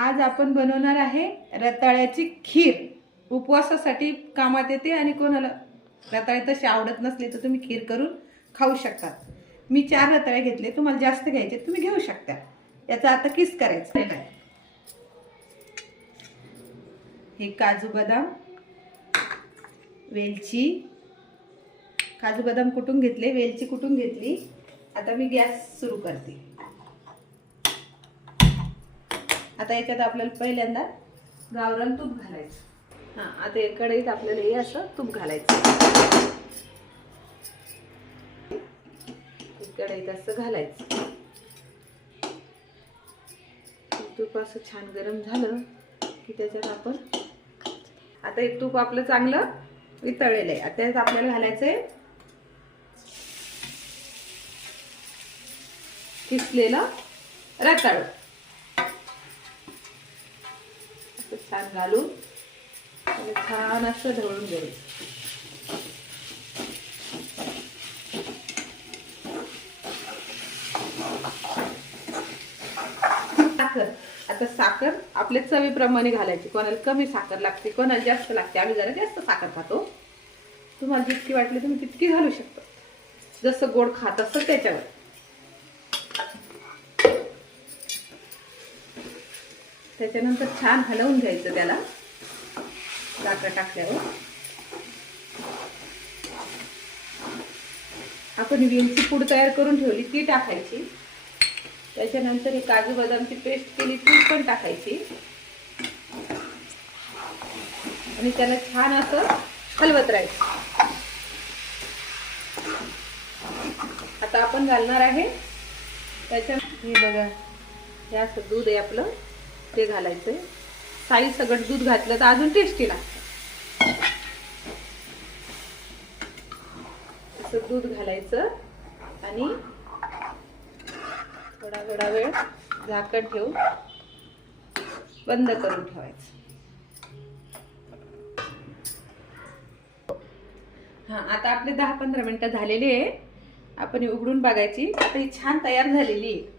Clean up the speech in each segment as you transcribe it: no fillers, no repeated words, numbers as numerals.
आज आपण बनवणार आहे रताळ्याची खीर। उपवासासाठी कामात येते आणि कोणाला रताळे तसे आवडत नसले तर तुम्ही खीर करून खाऊ शकता। मी 4 रताळे घेतले, तुम्हाला जास्त घ्यायचे तुम्ही घेऊ शकता। याचा आता किस करायचा आहे। हे काजू बदाम, वेलची, काजू बदाम कुटून घेतले, वेलची कुटून घेतली। आता मी गॅस सुरू करते। आता याच्यात आपल्याला पहिल्यांदा गावरान तूप घालायचं। आता एक कढईत आपल्याला हे असं तूप घालायचं। कढईत असं घालायचं। तूप असं छान गरम झालं की त्याच्यात आपण आता एक तूप आपलं चांगलं वितळलेलं आहे। आता त्यात आपल्याला घालायचंय किसलेलं रताळं। छान घालून छान असं ढवळून घ्यायचं। साखर, आता साखर आपल्या चवीप्रमाणे घालायची। कोणाला कमी साखर लागते, कोणाला जास्त लागते। आम्ही जरा जास्त साखर खातो, तुम्हाला जितकी वाटली तुम्ही तितकी घालू शकता, जसं गोड खात असतं त्याच्यावर। त्याच्यानंतर छान हलवून घ्यायचं त्याला। साखर टाकल्यावर आपण वेलची पूड तयार करून ठेवली ती टाकायची। त्याच्यानंतर ही काजू बदामची पेस्ट केली ती पण टाकायची आणि त्याला छान असं हलवत राहायचं। आता आपण घालणार आहे त्याच्यात हे बघा, हे असं दूध आहे आपलं, ते घालायचंय। साई सगळं दूध घातलं तर अजून टेस्टी लागतं। असं दूध घालायचं आणि थोडा थोडा वेळ झाकण ठेवून बंद करून ठेवायचं। आता आपले 10-15 मिनिटं झालेली आहे। आपण उघडून बघायची। आता ही छान तयार झालेली आहे,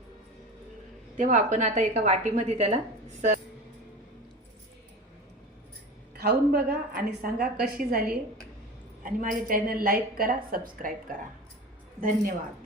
तेव्हा आपण आता एका वाटीमध्ये त्याला खाऊन बघा आणि सांगा कशी झाली। आणि माझे चॅनल लाईक करा, सबस्क्राईब करा। धन्यवाद।